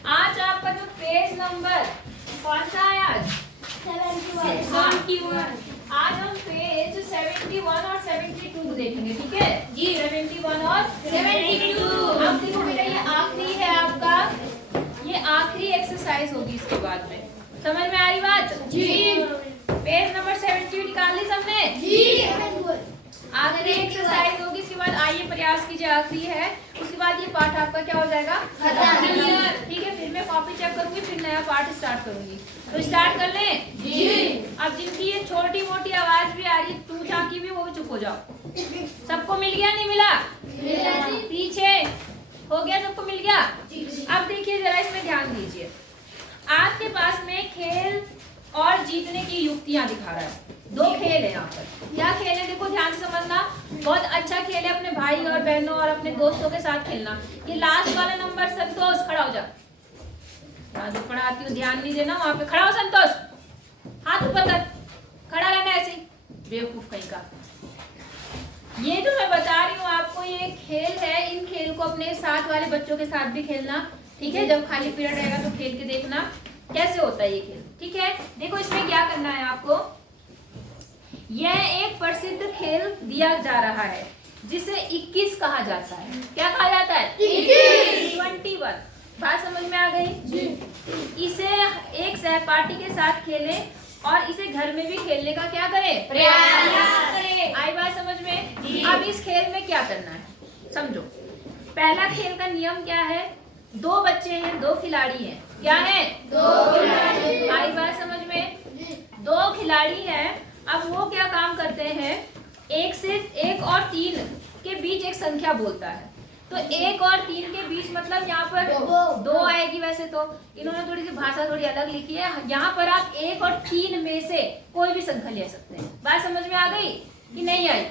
आज आपका जो पेज नंबर कौन सा है आज? 71। आज हम पेज 71 और 72 देखेंगे, ठीक है जी? 71 और 72। अब देखो बेटा ये आखिरी है आपका, ये आखिरी एक्सरसाइज होगी इसके बाद में। समझ में आ रही बात? जी। पेज नंबर 70 निकाल ली सबने? जी। आखिरी एक्सरसाइज होगी, इसके बाद आइए प्रयास कीजिए, आखिरी है, उसके बाद ये पाठ आपका क्या हो जाएगा? खत्म। ठीक है, फिर मैं कॉपी चेक करूंगी, फिर नया पाठ स्टार्ट करूंगी। तो स्टार्ट कर लें? जी। अब जिनकी ये छोटी मोटी आवाज भी आ रही है, टू चा की भी, वो भी चुप हो जाओ। सबको मिल गया? नहीं मिला? पीछे हो गया? सबको मिल गया? अब देखिए जरा इसमें ध्यान दीजिए। आपके पास में खेल और जीतने की युक्तियां दिखा रहा है। दो खेल है यहाँ पर। क्या खेल है देखो ध्यान से समझना। बहुत अच्छा खेल है अपने भाई और बहनों और अपने दोस्तों के साथ खेलना। ये लास्ट वाला नंबर संतोष, खड़ा हो जा। जो पढ़ाती हूँ ध्यान नहीं देना, वहां पे खड़ा हो संतोष, हाथ ऊपर कर, खड़ा रहना ऐसे ही, बेवकूफ कहीं का। ये जो मैं बता रही हूँ आपको, ये खेल है। इन खेल को अपने साथ वाले बच्चों के साथ भी खेलना, ठीक है? जब खाली पीरियड रहेगा तो खेल के देखना कैसे होता है ये खेल, ठीक है? देखो इसमें क्या करना है आपको। यह एक प्रसिद्ध खेल दिया जा रहा है जिसे 21 कहा जाता है। क्या कहा जाता है? 21। बात समझ में आ गई? जी। इसे एक सहपाठी के साथ खेलें और इसे घर में भी खेलने का क्या करें? प्रयास करें। आई बात समझ में? अब इस खेल में क्या करना है समझो। पहला खेल का नियम क्या है? दो बच्चे हैं, दो खिलाड़ी हैं। क्या है? दो खिलाड़ी। आई बात समझ में? दो खिलाड़ी हैं। अब वो क्या काम करते हैं? एक और 3 के बीच एक संख्या बोलता है। तो 1 और 3 के बीच मतलब यहाँ पर 2 आएगी। वैसे तो इन्होंने थोड़ी सी भाषा थोड़ी अलग लिखी है। यहाँ पर आप 1 और 3 में से कोई भी संख्या ले सकते हैं। बात समझ में आ गई कि नहीं आई?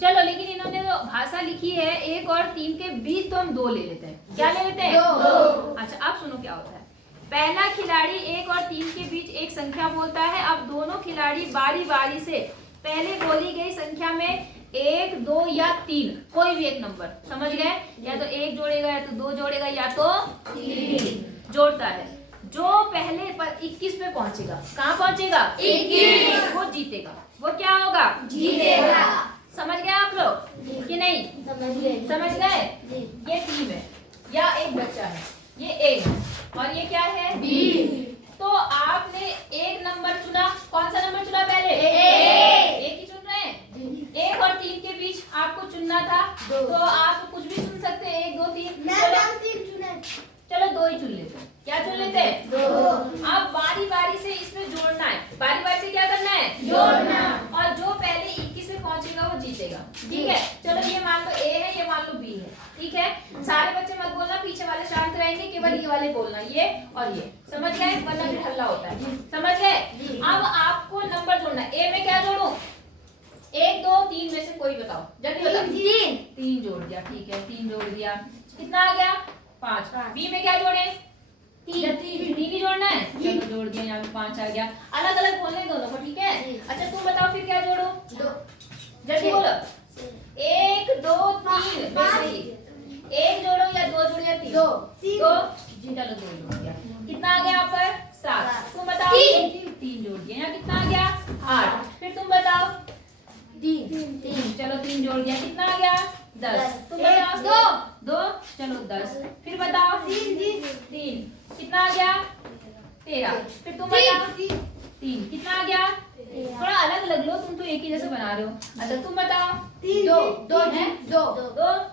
चलो, लेकिन इन्होंने जो भाषा लिखी है 1 और 3 के बीच, तो हम 2 ले लेते हैं। क्या ले लेते हैं? 2। अच्छा, अब सुनो क्या होता है। पहला खिलाड़ी 1 और 3 के बीच एक संख्या बोलता है। अब दोनों खिलाड़ी बारी बारी से पहले बोली गई संख्या में 1, 2 या 3 कोई भी एक नंबर, समझ गए? या तो 1 जोड़ेगा, या तो 2 जोड़ेगा, या तो 3 जोड़ता है। जो पहले पर 21 पे पहुंचेगा, कहाँ पहुंचेगा? 21, वो जीतेगा। वो क्या होगा? जीतेगा। समझ गए आप लोग कि नहीं? समझ गए? ये टीम है या एक बच्चा है, ये ए है और ये क्या है? बी। तो आपने एक नंबर चुना। कौन सा नंबर चुना पहले? एक ही चुन रहे हैं। 1 और 3 के बीच आपको चुनना था, तो आप कुछ भी चुन सकते हैं। 1, 2, 3। चलो 2 ही चुन लेते हैं। क्या चुन लेते हैं? 2। अब बारी बारी से इसमें जोड़ना है। बारी बारी से क्या करना है? जोड़ना। और जो पहले 21 से पहुंचेगा वो जीतेगा, ठीक है? चलो ये मान लो ए है, ये मान लो बी है, ठीक है? सारे बच्चे मत बोलना, पीछे वाले शांत रहेंगे, केवल ये वाले बोलना, ये और ये। समझ गए? वरना फिर हल्ला होता है। समझ गए? अब आपको नंबर जोड़ना है। ए में क्या जोड़ूं? 1, 2, 3 में से कोई बताओ, जल्दी बताओ। 3 जोड़ दिया, ठीक है, 3 जोड़ दिया। कितना आ गया? 5। बी में क्या जोड़े? 3 ही जोड़ना है। चलो जोड़ दिया, यहाँ पे 5 आ गया। अलग अलग बोलने दोनों को, ठीक है? अच्छा तुम बताओ फिर क्या जोड़ो? 2। जल्दी बोलो। 1, 2, 3 में से 1 जोड़ो या 2 जोड़ो या 3? 2 जी। चलो 2 जोड़ दिया। कितना आ गया यहाँ पर? 7। तुम बताओ। 3 जोड़ दिया। यहाँ कितना आ गया? 8। फिर तुम बताओ। 3। चलो 3 जोड़ दिया। कितना आ गया? 10। तुम बताओ। 2। चलो 10। फिर बताओ। 3। कितना आ गया? 13। फिर तुम बताओ। 3। कितना आ गया? थोड़ा अलग अलग लो, तुम तो एक ही जैसे बना रहे हो। अच्छा तुम बताओ। 2।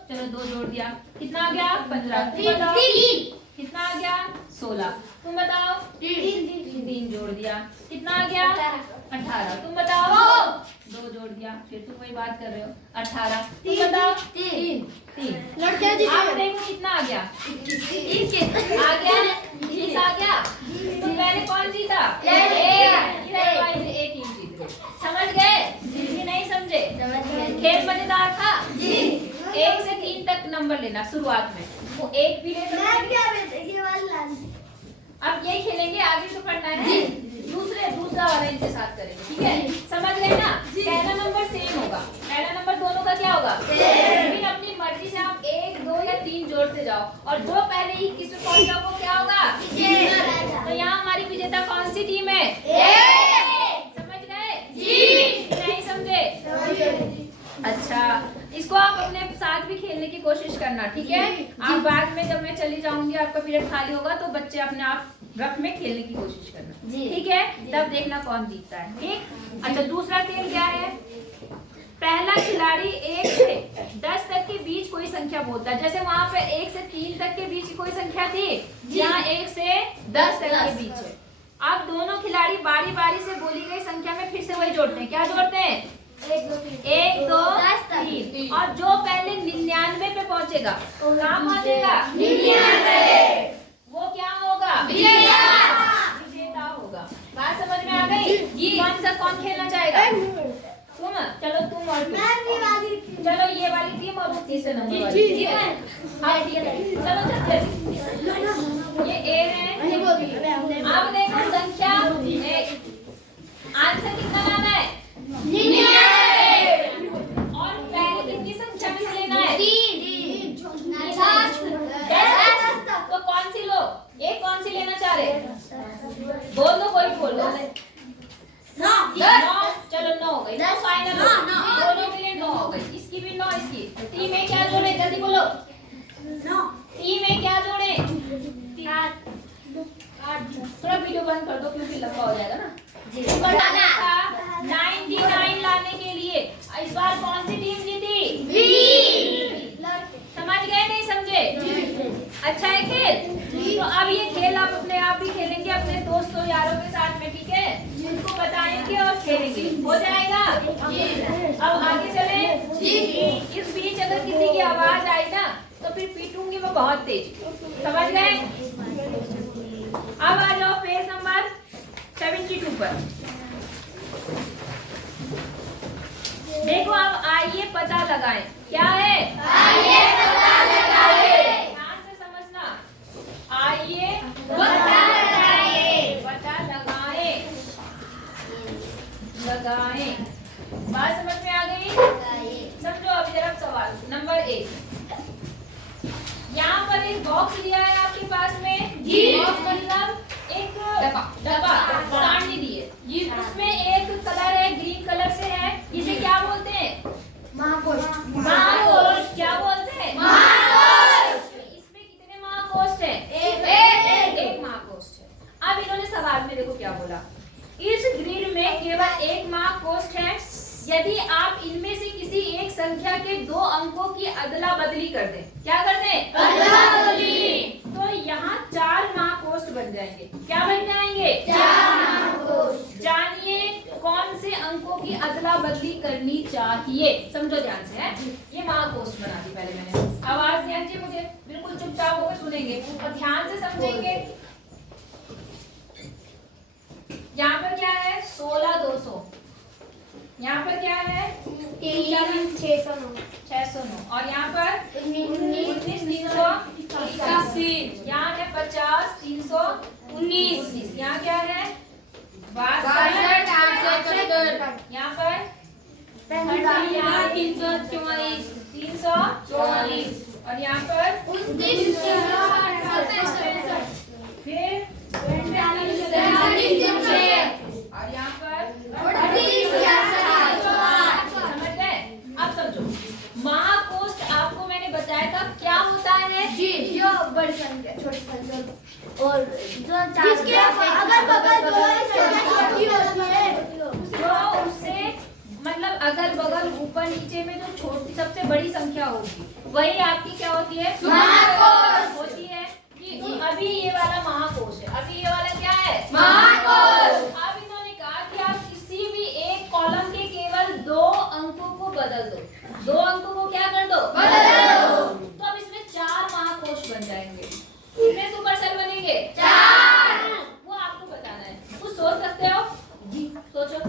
चलो 2 जोड़ दिया। कितना आ गया? 15। तुम बताओ। कितना आ गया? 16। तुम बताओ। 3 जोड़ दिया। कितना आ गया? 18। तुम बताओ। 2 जोड़ दिया। फिर तुम वही बात कर रहे हो। 18। तुम बताओ। 3। आप देखो कितना आ गया? 21 आ गया। 20 आ गया। तो पहले कौन जीता? एक टीम जीत गई। समझ गए कि नहीं समझे? खेल मजेदार था जी। 1 से 3 तक नंबर लेना शुरुआत में। वो 1 भी ले सकते। अब ये खेलेंगे, आगे तो पढ़ना है। दूसरा वाला इनके साथ करेंगे, ठीक है? समझ गए ना? पहला नंबर सेम होगा। पहला नंबर दोनों का क्या होगा? लेकिन अपनी मर्जी से आप 1, 2 या 3 जोड़ते जाओ और जो पहले 21 पे पहुंचा वो क्या होगा? करना, ठीक है? आप बाद में जब मैं चली जाऊंगी, आपका पीरियड खाली होगा तो बच्चे अपने आप रफ में खेलने की कोशिश करना, ठीक है? तब देखना कौन जीतता है, ठीक? अच्छा, दूसरा खेल क्या है? पहला खिलाड़ी 1 से 10 तक के बीच कोई संख्या बोलता है। जैसे वहां पे 1 से 3 तक के बीच की कोई संख्या थी, यहाँ 1 से 10 तक के बीच है। अब दोनों खिलाड़ी बारी बारी से बोली गई संख्या में फिर से वही जोड़ते हैं। क्या जोड़ते हैं? 1 2 3। और जो पहले 99 पे पहुंचेगा, कहाँ पहुंचेगा? 99। वो क्या होगा? विजेता होगा। बात समझ में आ गई? कौन खेलना चाहेगा? तुम? चलो तुम और चलो ये वाली टीम और वो तीसरे नंबर वाली टीम। हाँ ठीक है, चलो चलते। ये ए है। अब देखो संख्या, आंसर कितना लाना है? 99। और पहले कितनी संख्या में से लेना है? 3। तो कौन सी लो? एक कौन सी लेना चाह रहे? बोल दो, कोई बोल दो। 9। चलो 9 हो गई। फाइनल दोनों के लिए 9 हो गई। इसकी भी 9, इसकी। टी में क्या जोड़े? जल्दी बोलो। 9। टी में क्या जोड़े? 8। थोड़ा वीडियो बंद कर दो क्योंकि लंबा हो जाएगा ना। ऊपर जाना था 99 लाने के लिए। इस बार कौन सी टीम जीती? समझ गए नहीं समझे? अच्छा है खेल। तो अब ये खेल आप अपने आप भी खेलेंगे अपने दोस्तों यारों के साथ में, ठीक है? उनको बताएंगे और खेलेंगे। हो जाएगा? अब आगे चलें। इस बीच अगर किसी की आवाज आई ना तो फिर पीटूंगी मैं बहुत तेज। समझ गए? अब आ जाओ पेज नंबर 72 पर। देखो अब आइए पता लगाएं। क्या है? आइए पता लगाएं। ध्यान से समझना। आइए पता लगाएं। पता लगाएं। लगाएं। बात समझ में आ गई? समझो अभी जरा सवाल नंबर 1। यहाँ पर एक बॉक्स दिया है आपके पास में। बॉक्स मतलब एक डब्बा सारणी दी है। उसमें एक कलर है, ग्रीन कलर से है। इसे क्या बोलते हैं? महाकोष्ठ। महाकोष्ठ। क्या बोलते हैं? महाकोष्ठ। इसमें कितने महाकोष्ठ हैं? एक महाकोष्ठ है। अब इन्होंने सवाल में देखो क्या बोला। इस ग्रिड में केवल एक महाकोष्ठ है। यदि आप इनमें से किसी एक संख्या के 2 अंकों की अदला बदली कर दें, क्या कर दें? अदला बदली। तो यहाँ 4 महाकोष्ठ बन जाएंगे। क्या बन जाएंगे? 4 महाकोष्ठ। जानिए कौन से अंकों की अदला बदली करनी चाहिए। समझो ध्यान से। है ये महाकोष्ठ बना दी पहले मैंने। आवाज ध्यान से, मुझे बिल्कुल चुपचाप होकर सुनेंगे और ध्यान से समझेंगे। यहाँ पर क्या है? 16 200। यहाँ पर क्या है? 609। और यहाँ पर 19 381। यहाँ है 50 319। यहाँ क्या है? 62 यहाँ पर 344। 344। और यहाँ पर 29 फिर और यहाँ पर समझ गए? अब समझो महाकोष्ठ आपको मैंने बताया था क्या होता है? जो बड़ी संख्या छोटी संख्या और जो जिसके अगल बगल दो छोटी होती है, जो उससे मतलब अगल बगल ऊपर नीचे में जो छोटी सबसे बड़ी संख्या होगी वही आपकी क्या होती है? महाकोष्ठ होती है। कि अभी ये वाला महाकोष्ठ है। अभी ये वाला क्या है? महाकोष्ठ। अब इन्होंने कहा कि आप किसी भी एक कॉलम के केवल 2 अंकों को बदल दो। 2 अंकों को क्या कर दो? बदल दो। तो अब इसमें 4 महाकोष्ठ बन जाएंगे। कितने सुपर सेल बनेंगे? 4। वो आपको बताना है। कुछ सोच सकते हो? जी सोचो,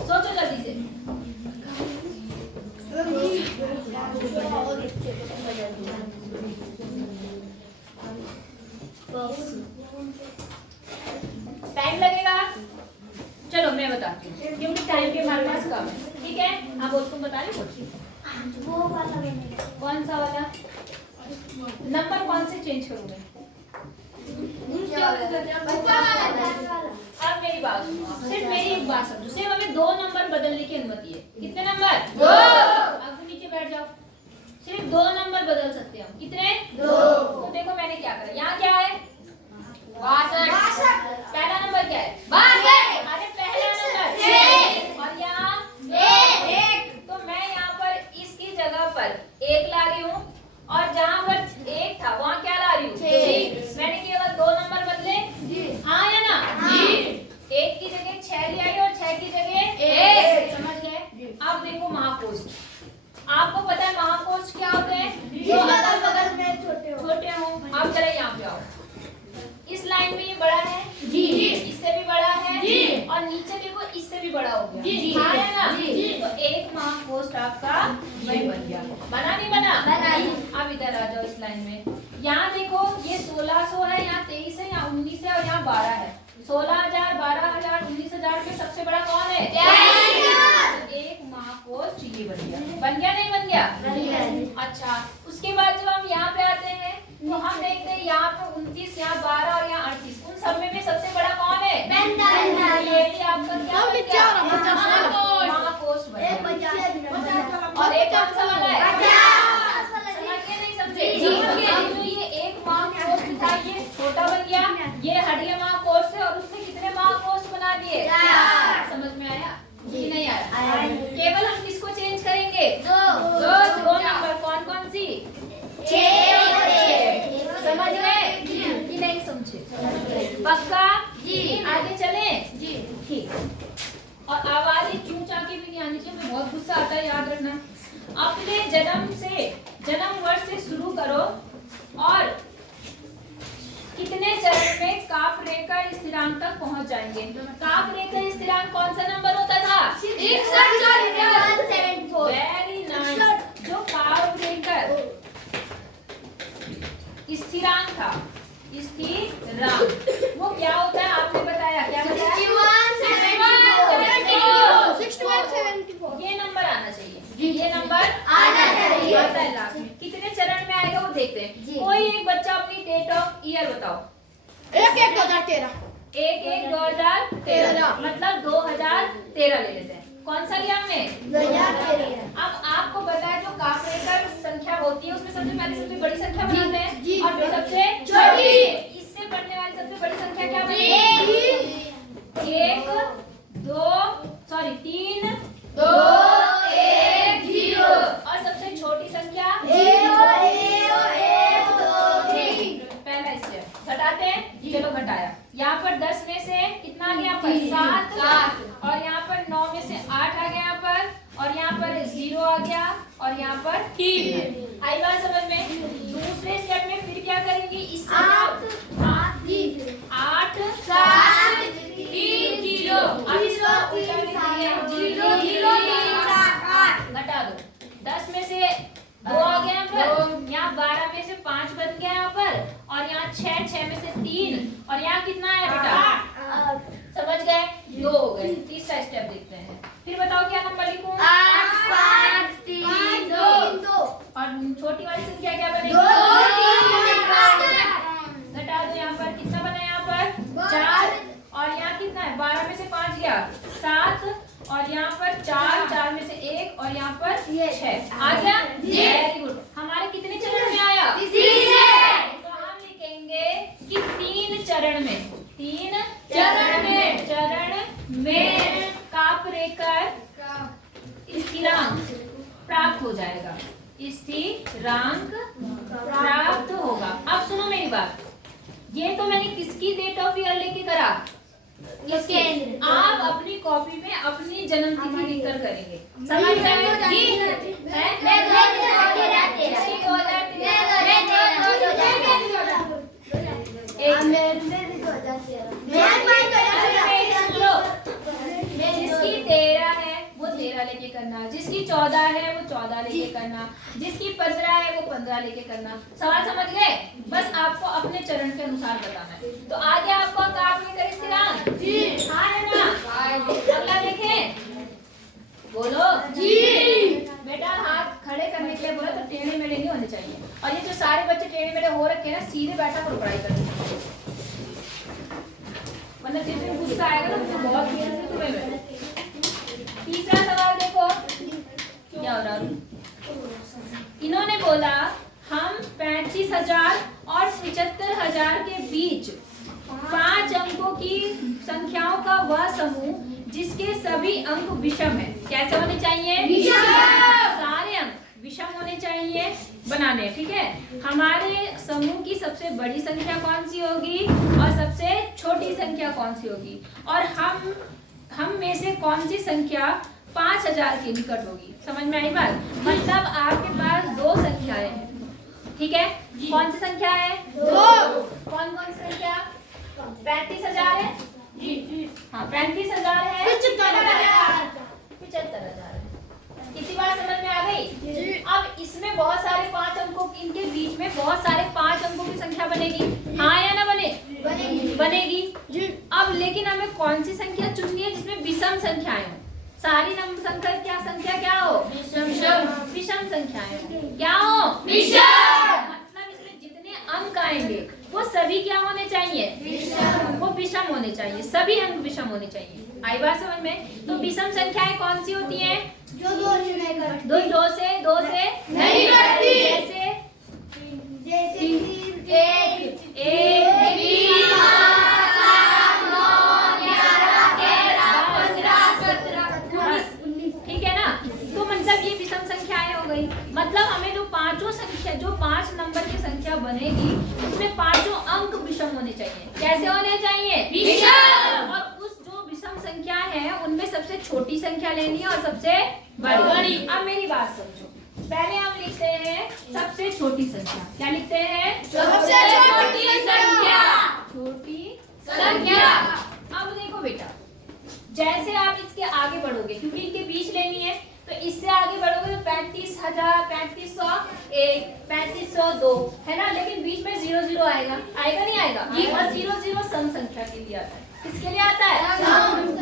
सोचो जल्दी से। टाइम लगेगा? चलो मैं बताती हूँ क्योंकि टाइम के हमारे पास कम है। ठीक है? हाँ बोल, तुम बता रहे हो? वो वाला बनेगा। कौन सा वाला? नंबर कौन से चेंज करोगे? अब मेरी बात सुनो, सिर्फ मेरी एक बात समझो। सिर्फ हमें 2 नंबर बदलने की अनुमति है। कितने नंबर? 2। अब नीचे बैठ जाओ। सिर्फ 2 नंबर बदल सकते हैं हम। कितने? 2। तो देखो मैंने क्या करा, यहाँ क्या है 62। पहला नंबर क्या है 62। अरे पहला नंबर 6 और यहाँ 1। तो मैं यहाँ पर इसकी जगह पर 1 ला रही हूँ और जहाँ पर 1 था वहाँ क्या ला रही हूँ 6। मैंने केवल 2 नंबर बदले, हाँ या ना? 1 की जगह 6 ले आई और 6 की जगह 1। समझ गए? अब देखो महाकोश, आपको पता है महाकोश क्या होते हैं? जो अगल बगल में छोटे हो। अब जरा यहाँ पे आओ, इस लाइन में ये बड़ा है जी, इससे भी बड़ा है जी, और नीचे देखो इससे भी बड़ा हो गया जी, हाँ है ना? तो एक महाकोश आपका ये बन गया। बना नहीं बना? अब इधर आ जाओ इस लाइन में, यहाँ देखो ये 1600 है, यहाँ 23 है, यहाँ 19 है और यहाँ 12 है। 16,000, 12,000, 19,000 में सबसे बड़ा कौन है? तो एक महाकोश ये बन गया। बन गया नहीं बन गया? अच्छा, उसके बाद जब हम यहाँ पे आते हैं तो हम देखते हैं यहाँ पे 29, यहाँ 12 और यहाँ 38, उन सब में सबसे बड़ा कौन है? ये भी आपका क्या बन गया? महाकोश बन गया। और एक कौन सा वाला है? समझे नहीं समझे? तो ये एक महाकोश था, ये छोटा बन गया, ये हट गया महाकोश से और उसने कितने महाकोश बना दिए? समझ में आया कि नहीं आया? केवल हम किसको चेंज करेंगे? 2 नंबर। कौन कौन सी? 6। समझ गए कि नहीं समझे? पक्का जी? आगे चले जी, ठीक। और आवाज चूं चा के भी नहीं आनी चाहिए, मैं बहुत गुस्सा आता है, याद रखना। अपने जन्म वर्ष से शुरू करो और कितने चरण में काप रेखा स्थिरांक तक पहुंच जाएंगे? काप रेखा स्थिरांक कौन सा नंबर होता था? 174। Very nice. जो काप रेखा स्थिरांक था, स्थिरांक, वो क्या होता है आपने बताया? क्या बताया? 61, ये नंबर आना चाहिए जी, ये नंबर आना चाहिए। आता है लास्ट में। कितने चरण में आएगा वो देखते हैं। कोई एक बच्चा अपनी डेट ऑफ ईयर बताओ। 1/1/2013। 1/1/2013 मतलब 2013 ले लेते हैं। कौन सा लिया हमने? 2013। अब आपको पता है जो काप रेखा संख्या होती है उसमें सबसे पहले सबसे बड़ी संख्या बनाते हैं और फिर सबसे छोटी। इससे बढ़ने वाली सबसे बड़ी संख्या क्या बनेगी? 3, 2, 1, 0 और सबसे छोटी संख्या 0, 1, 2, 3। पहला स्टेप घटाते हैं, चलो घटाया। यहाँ पर 10 में से कितना आ गया? 7 और यहाँ पर 9 में से 8 आ गया यहाँ पर और यहाँ पर 0 आ गया और यहाँ पर 3। आई बात समझ में? दूसरे स्टेप में फिर क्या करेंगे? इससे 8, 7, 3, 0 घटा दो। 10 में से 2 आ गया यहाँ पर, यहाँ 12 में से 5 बन गया यहाँ पर और यहाँ 6 में से 3 और यहाँ कितना है बेटा? समझ गए? 2 हो गए। तीसरा स्टेप देखते हैं। फिर बताओ क्या नंबर लिखूं? 8, 5, 3, 2 और छोटी वाली संख्या क्या बनेगी? 2, 3 घटा दो। यहाँ पर कितना बना? यहाँ पर 4 और यहाँ कितना है? 12 में से 5 गया 7 और यहाँ पर 4 में से 1 और यहाँ पर 6 आ गया। Very good. हमारे कितने चरण में आया? 3। तो हम लिखेंगे कि 3 चरण में काप रेखा स्थिरांक प्राप्त हो जाएगा। स्थिरांक प्राप्त होगा। अब सुनो मेरी बात, ये तो मैंने किसकी डेट ऑफ ईयर लेके करा? आप अपनी कॉपी में अपनी जन्म तिथि लिखकर करेंगे। समझ गए? जिसकी 13 है वो 13 लेके करना, जिसकी 14 है वो 14 लेके करना, जिसकी 15 है वो 15 लेके करना। सवाल समझ गए? बस आपको अपने चरण के अनुसार बताना है। तो आगे आपको काप रेखा स्थिरांक जी, हाँ है ना? अगला देखें, बोलो जी। बेटा हाथ खड़े करने के लिए बोला तो टेढ़े मेढ़े नहीं होने चाहिए। और ये जो सारे बच्चे टेढ़े मेढ़े हो रखे हैं ना, सीधे बैठा कर पढ़ाई करनी, मतलब जिस दिन गुस्सा आएगा ना तो बहुत देर से तुम्हें। तीसरा सवाल देखो क्या हो रहा है। इन्होंने 35,000 और 75,000 के बीच 5 अंकों की संख्याओं का वह समूह जिसके सभी अंक विषम है। कैसे होने चाहिए? विषम। सारे अंक विषम होने चाहिए बनाने, ठीक है। हमारे समूह की सबसे बड़ी संख्या कौन सी होगी और सबसे छोटी संख्या कौन सी होगी, और हम में से कौन सी संख्या 5,000 के निकट होगी। समझ में आई बात? मतलब आपके पास दो संख्याएं हैं, ठीक है। कौन सी संख्या है? दो। कौन कौन सी संख्या? 35,000 है जी। हाँ, 35,000 है, 75,000 है। कितनी बार समझ में आ गई जी? अब इसमें बहुत सारे 5 अंकों, इनके बीच में बहुत सारे 5 अंकों की संख्या बनेगी, हाँ या ना बने? बनेगी जी। अब लेकिन हमें कौन सी संख्या चुननी है जिसमें विषम संख्याएं हो? सारी संख्या क्या हो? विषम संख्याएं क्या हो? विषम। मतलब इसमें जितने अंक आएंगे वो सभी क्या होने चाहिए? विषम। वो विषम होने चाहिए, सभी अंक विषम होने चाहिए। आई बात समझ में? तो विषम संख्याएं कौन सी होती हैं? जो दो से नहीं कटती। दो से नहीं कटती। जैसे 1, 2, 3, ठीक है ना। तो मतलब ये विषम संख्याएं हो गई। मतलब हमें जो 5 नंबर की संख्या बनेगी उसमें 5 अंक विषम होने चाहिए। कैसे होने चाहिए? विषम। और उस जो विषम संख्या है उनमें सबसे छोटी संख्या लेनी है और सबसे बड़ी। अब मेरी बात समझो, पहले हम लिखते हैं सबसे छोटी संख्या। क्या लिखते हैं? सबसे छोटी संख्या। छोटी संख्या। अब देखो बेटा, जैसे आप इसके आगे बढ़ोगे, क्योंकि इनके बीच लेनी है, तो इससे आगे बढ़ोगे तो 35,000, 3501, 3502 है ना। लेकिन बीच में 0 आएगा नहीं आएगा? और 0 सम संख्या के लिए आता है। किसके लिए आता है?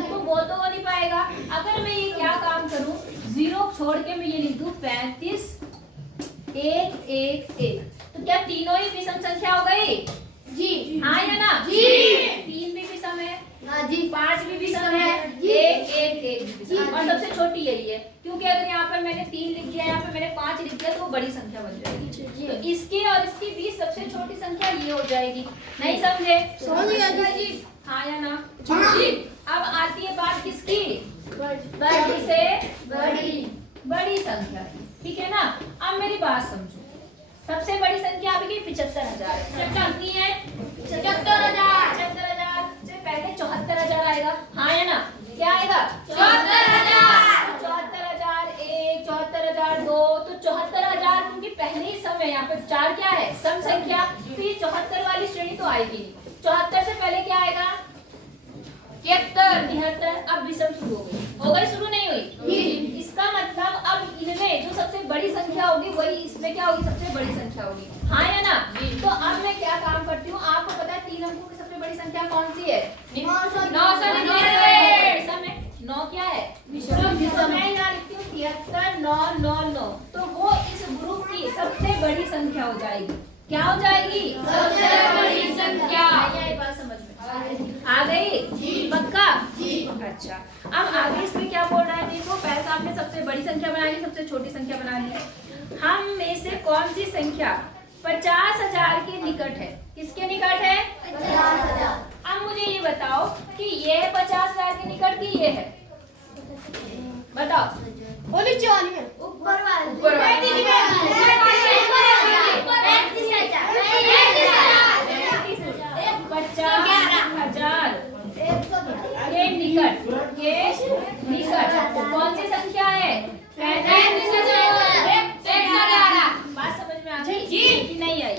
तो वो तो हो नहीं पाएगा। अगर मैं ये क्या काम करूं, 0 छोड़ के मैं ये लिख दूं 35, 1, 1, 1, तो क्या तीनों ही विषम संख्या हो गई जी? हाँ या ना जी? 3 भी विषम है जी, 5 भी विषम है, 1, 1, 1 भी विषम। और सबसे छोटी यही है, क्योंकि अगर यहाँ पर मैंने 3 लिख दिया, यहाँ पर मैंने 5 लिख दिया, तो वो बड़ी संख्या बन जाएगी। तो इसके और इसके बीच सबसे छोटी संख्या ये हो जाएगी। नहीं समझे? समझ गया जी? हाँ या ना जी? अब आती है बात किसकी? बड़ी से बड़ी संख्या, ठीक है ना। अब मेरी बात समझो, सबसे बड़ी संख्या आपकी 75,000 है। कितनी है? 75,000। 75,000 से पहले 74,000 आएगा, हाँ या ना? क्या आएगा? 74,000। 74,001, 74,002, तो 74,000 क्योंकि पहले ही सम है, यहाँ पर 4 क्या है? सम संख्या। तो ये 74 वाली श्रेणी तो आएगी नहीं। 74 से पहले क्या आएगा? 73। अब विषम शुरू हो गई, शुरू नहीं हुई? इसका मतलब अब इनमें जो सबसे बड़ी संख्या होगी वही इसमें क्या होगी? सबसे बड़ी संख्या होगी, हाँ या ना? तो अब मैं क्या काम करती हूँ, आपको पता है 3 अंकों की सबसे बड़ी संख्या कौन सी है? 999। विषम है। 9 क्या है? विषम। मैं यहाँ लिखती हूँ 73, 9, 9, 9, तो वो इस ग्रुप की सबसे बड़ी संख्या हो जाएगी। क्या हो जाएगी? सबसे बड़ी संख्या। यही बात समझ में आ गई जी? पक्का जी? अच्छा, अब आगे इसमें क्या बोल रहा है देखो। पहले तो आपने सबसे बड़ी संख्या बना ली, सबसे छोटी संख्या बना ली। हम में से कौन सी संख्या 50,000 के निकट है? किसके निकट है? 50,000। अब मुझे ये बताओ कि ये 50,000 के निकट की ये है? बताओ। ऊपर वाली कौन सी संख्या है? बात समझ में आ गई जी? नहीं आई?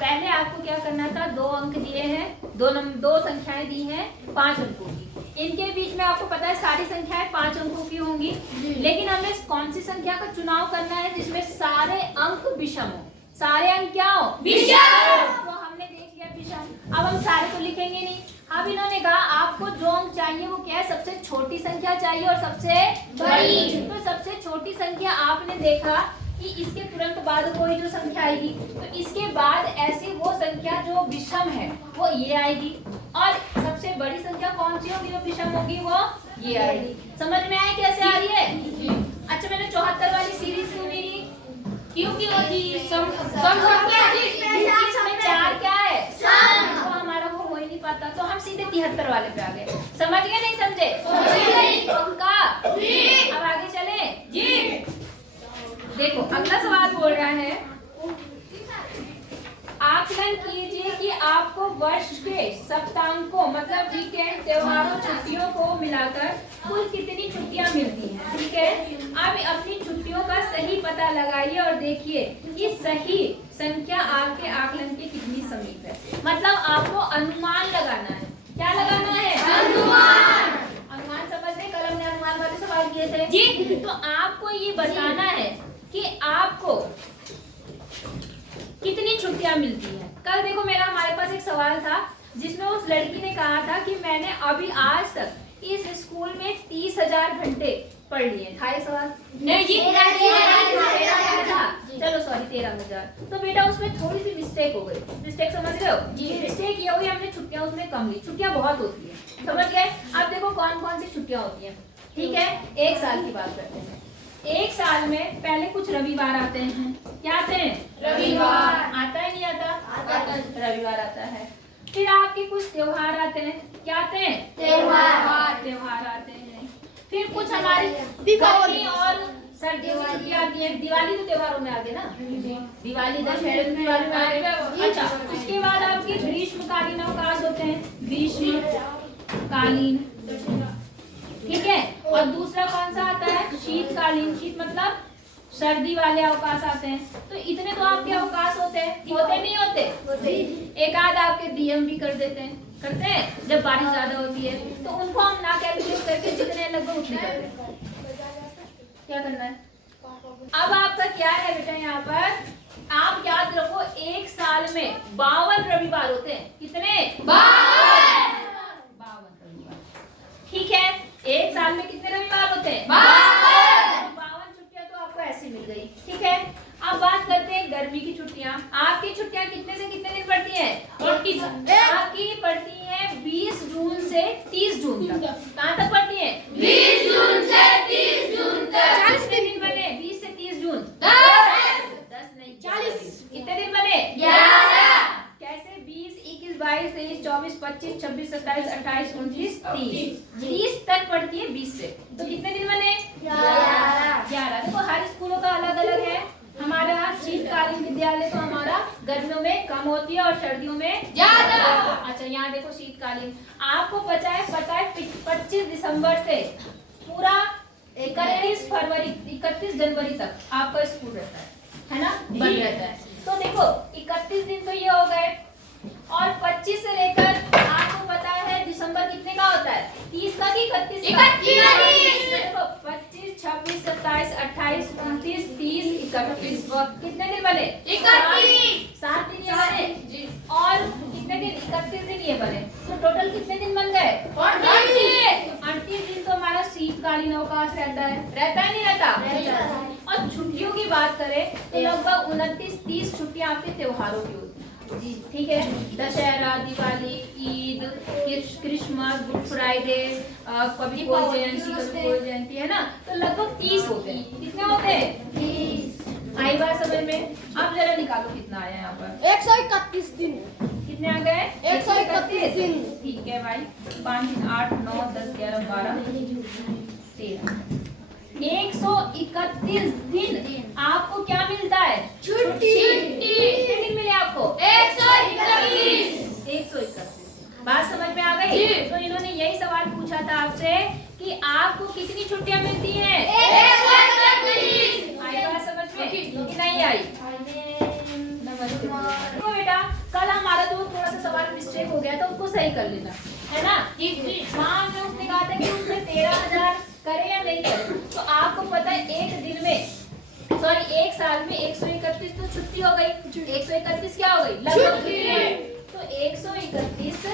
पहले आपको क्या करना था, 2 अंक दिए हैं, 2 संख्याएं दी हैं 5 अंकों की। इनके बीच में आपको पता है सारी संख्याएं 5 अंकों की होंगी, लेकिन हमें कौन सी संख्या का चुनाव करना है जिसमें सारे अंक विषम हो? सारे अंक क्या हो? विषम। तो हमने देख लिया विषम। अब हम सारे तो लिखेंगे नहीं। अब इन्होंने कहा आपको जो अंक चाहिए वो क्या है? सबसे छोटी संख्या चाहिए और सबसे बड़ी। तो सबसे छोटी संख्या आपने देखा कि इसके तुरंत बाद कोई जो संख्या आएगी, तो इसके बाद ऐसी वो संख्या जो विषम है वो ये आएगी, और सबसे बड़ी संख्या कौन सी होगी जो विषम होगी? वो ये आएगी। समझ में आया कैसे आ रही है? अच्छा, मैंने 74 वाली सीरीज क्यों नहीं ली? क्यों की होगी सम इसमें 4 क्या है तो हमारा वो हो ही नहीं पाता, तो हम सीधे 73 वाले पे आ गए। समझ गए नहीं समझे? पक्का? अब आगे चले जी। देखो अगला सवाल बोल रहा है आकलन कीजिए कि आपको वर्ष के सप्तांकों मतलब वीकेंड, त्योहारों, छुट्टियों को मिलाकर कुल कितनी छुट्टियां मिलती हैं। ठीक है, अब अपनी छुट्टियों का सही पता लगाइए और देखिए कि सही संख्या आपके आकलन के कितनी समीप है। मतलब आपको अनुमान लगाना है। क्या लगाना है? अनुमान। अनुमान समझ रहे? कल हमने अनुमान वाले सवाल किए थे जी। तो आपको ये बताना है कि आपको कितनी छुट्टियां मिलती हैं। कल देखो मेरा हमारे पास एक सवाल था जिसमें उस लड़की ने कहा था कि मैंने अभी आज तक इस स्कूल में 30,000 घंटे पढ़ लिए। था ये सवाल? नहीं जी, 13,000 था। चलो सॉरी 13,000। तो बेटा उसमें थोड़ी सी मिस्टेक हो गई। मिस्टेक समझ रहे हो जी? मिस्टेक ये होगी हमने छुट्टियां उसमें कम ली। छुट्टियां बहुत होती है, समझ गए? अब देखो कौन कौन सी छुट्टियां होती हैं। ठीक है, एक साल की बात करते हैं। एक साल में पहले कुछ रविवार आते हैं। क्या आते हैं? रविवार। आता है नहीं आता? रविवार आता है। फिर आपके कुछ त्योहार आते हैं। क्या आते हैं? त्योहार आते हैं। फिर कुछ हमारी गर्मी और सर्दियों की छुट्टियां आती हैं। दिवाली तो त्योहारों में आ गए ना, दिवाली दशहरे में दिवाली में आ गए। अच्छा, उसके बाद आपके ग्रीष्मकालीन अवकाश होते हैं। ग्रीष्मकालीन, ठीक है। और दूसरा कौन सा आता है? शीतकालीन। शीत मतलब सर्दी वाले अवकाश आते हैं। तो इतने तो आपके अवकाश होते हैं, होते नहीं होते? एक आध आपके डीएम भी कर देते हैं, करते हैं जब बारिश ज्यादा होती है तो उनको हम ना कैलकुलेट करके जितने लगभग उतने करते हैं। क्या करना है अब आपका? क्या है बेटा यहाँ पर आप याद रखो एक साल में 52 रविवार होते हैं। कितने? 52 रविवार। ठीक है, एक साल में कितने रविवार होते हैं? 52 छुट्टियां तो आपको ऐसे मिल गई। ठीक है, अब बात करते हैं गर्मी की छुट्टियां। आपकी छुट्टियां कितने से कितने दिन पड़ती हैं? 30। आपकी पड़ती है 20 जून से 30 जून तक। कहाँ तक पड़ती है? 20 जून से 30 जून तक। कितने दिन बने? 20 से 30 जून? 10 नहीं 40। कितने दिन बने? 11। कैसे? 20, 21, 22, 23, 24, 25, 26, 27, 28, 29, 30। 30 तक पड़ती है 20 से। तो कितने दिन बने? 11। देखो हर स्कूलों का अलग अलग है। हमारा शीतकालीन विद्यालय तो हमारा गर्मियों में कम होती है और सर्दियों में ज्यादा। अच्छा यहाँ देखो शीतकालीन आपको पता है 25 दिसंबर से पूरा 31 जनवरी तक आपका स्कूल रहता है ना, बंद रहता है। तो देखो 31 दिन तो ये हो गए और 25 से लेकर आपको पता है दिसंबर कितने का होता है? 30 का कि 31 का? 31। देखो 25, 26, 27, 28, 29, 30, 31 कितने दिन बने? 31। 7 दिन ये बने जी। और कितने दिन? 31 दिन ये बने। तो टोटल कितने दिन बन गए? 38 दिन तो हमारा शीतकालीन अवकाश रहता है। रहता है नहीं रहता? और छुट्टियों की बात करें तो लगभग 29-30 छुट्टियां आपके त्योहारों की होती है जी। ठीक है, Dussehra, Diwali, Eid, Christmas, good Friday, कभी कोई जयंती, कभी कोई जयंती, है ना। तो लगभग 30 होते हैं। कितने होते हैं? 30। आई बात समझ में? अब जरा निकालो कितना आया यहाँ पर? 131 दिन। कितने आ गए? 131 दिन। ठीक है भाई, 5 दिन 8 9 10 11 12 13 131 दिन आपको क्या मिलता है? छुट्टी। कितने दिन मिले आपको? 131। 131। बात समझ में आ गई? तो इन्होंने यही सवाल पूछा था आपसे कि आपको कितनी छुट्टियां मिलती हैं? 131। आई बात समझ में कि नहीं आई? नमस्ते। तो बेटा कल हमारा जो थोड़ा सा सवाल मिस्टेक हो गया था उसको सही कर लेना, है ना जी। वहाँ में उसने कहा था कि उसने 13,000 करे या नहीं करे। तो आपको पता है एक साल में 131 तो छुट्टी हो गई। 131 क्या हो गई? लगभग। तो 131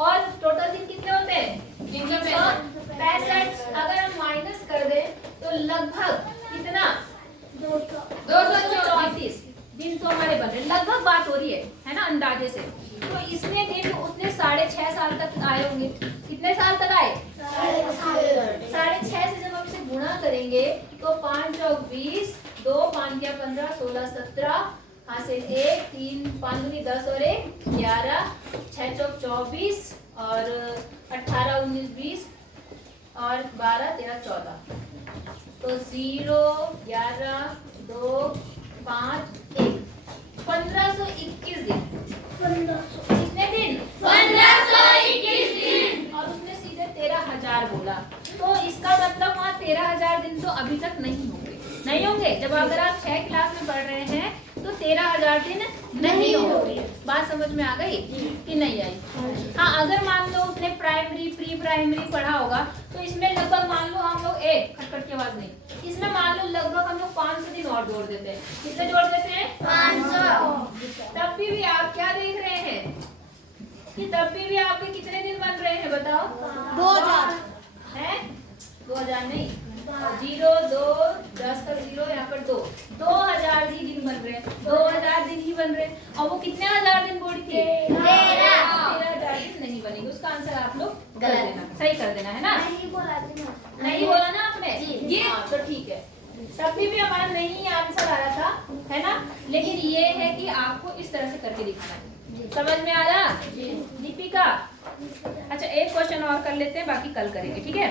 और टोटल दिन कितने होते हैं? 365। अगर हम माइनस कर दें तो लगभग कितना? 234 दिन तो हमारे बन रहे। लगभग बात हो रही है ना, अंदाजे से। तो इसने दिन उसने 6.5 साल तक आए होंगे। कितने साल तक आए? 6.5 से जब हम इसे गुणा करेंगे तो 5 चौक 20, 2 5 या 15 16 17 हासिल 1 3 5 दूनी 10 और 1 11 6 चौक 24 और 18 19 20 और 12 13 14 तो 0 11 2 5 1 1521 दिन। कितने दिन? 1521 दिन। और उसने सीधे 13,000 बोला, तो इसका मतलब वहाँ 13,000 दिन तो अभी तक नहीं होंगे। जब अगर आप 6 क्लास में पढ़ रहे हैं तो 13,000 दिन नहीं होंगे। बात समझ में आ गई कि नहीं आई? हाँ, अगर मान लो उसने प्राइमरी प्री प्राइमरी पढ़ा होगा तो इसमें लगभग मान लो हम लोग खटखट की आवाज नहीं, इसमें मान लो लगभग हम लोग 500 दिन और जोड़ देते हैं। कितने जोड़ देते हैं? 500। तब भी आप क्या देख रहे हैं कि तब भी आपके कितने दिन बन रहे हैं बताओ? 2000 है? 2000 नहीं, 0 2 10 का 0 यहाँ पर 2 2000 ही दिन बन रहे हैं। 2000 दिन ही बन रहे हैं। और वो कितने हजार दिन बोली थी? 13,000 दिन नहीं बनेगी। उसका आंसर आप लोग कर देना, सही कर देना है ना? नहीं बोला ना आपने? ये तो ठीक है। तब भी हमारा नहीं आंसर आ रहा था, है ना? लेकिन ये है कि आपको इस तरह से करके दिखाना है। समझ में आया दीपिका? अच्छा, एक क्वेश्चन और कर लेते हैं, बाकी कल करेंगे, ठीक है?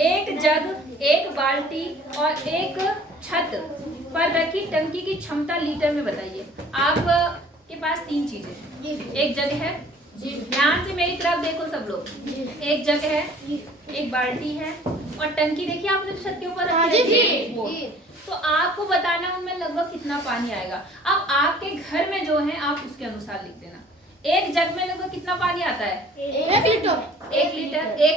एक जग, एक बाल्टी और एक छत पर रखी टंकी की क्षमता लीटर में बताइए। आपके पास 3 चीजें, एक जग है, ध्यान से मेरी तरफ देखो सब लोग, एक जग है, एक बाल्टी है और टंकी देखिए आपने छत के ऊपर रखी है। तो आपको बताना उनमें लगभग कितना पानी आएगा। अब आपके घर में जो है आप उसके अनुसार लिख देना। एक जग में लगभग कितना पानी आता है? 1 लीटर। 1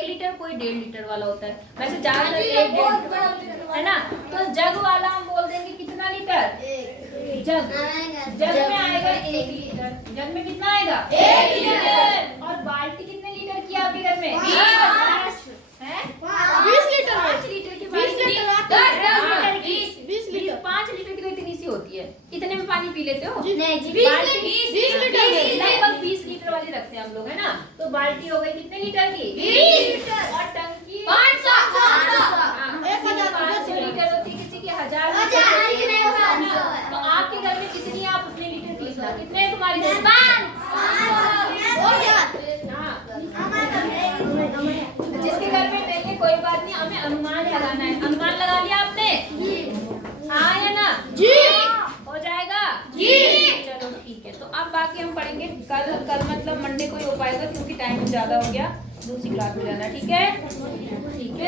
लीटर कोई 1.5 लीटर वाला होता है, वैसे ज्यादातर 1.5 है ना? तो जग वाला हम बोल देंगे कितना लीटर? जग में आएगा 1 लीटर। जग में कितना आएगा? 1 लीटर। और बाल्टी कितने लीटर की आपके घर में? 20 लीटर। 5 लीटर की बाल्टी। 20 लीटर। 5 लीटर की तो इतनी सी होती है। इतने में पानी पी लेते हो? नहीं जी, 20 लीटर। लगभग 20 लीटर वाली रखते हैं हम लोग, है ना? तो बाल्टी हो गई कितने लीटर की? 20 लीटर। और टंकी 500 लीटर होती है, किसी की 1000 लीटर। तो आपके घर में कितनी, आप उतने लीटर की लिखना। कितने तुम्हारे घर? 5। जिसके घर में नहीं है कोई बात नहीं, हमें अनुमान लगाना है। अनुमान लगा लिया आपने? हाँ या ना? जी। हो जाएगा? जी। चलो ठीक है, तो अब बाकी हम पढ़ेंगे कल मतलब मंडे को ही हो पाएगा, क्योंकि टाइम ज्यादा हो गया, दूसरी क्लास में जाना। ठीक है? ठीक है।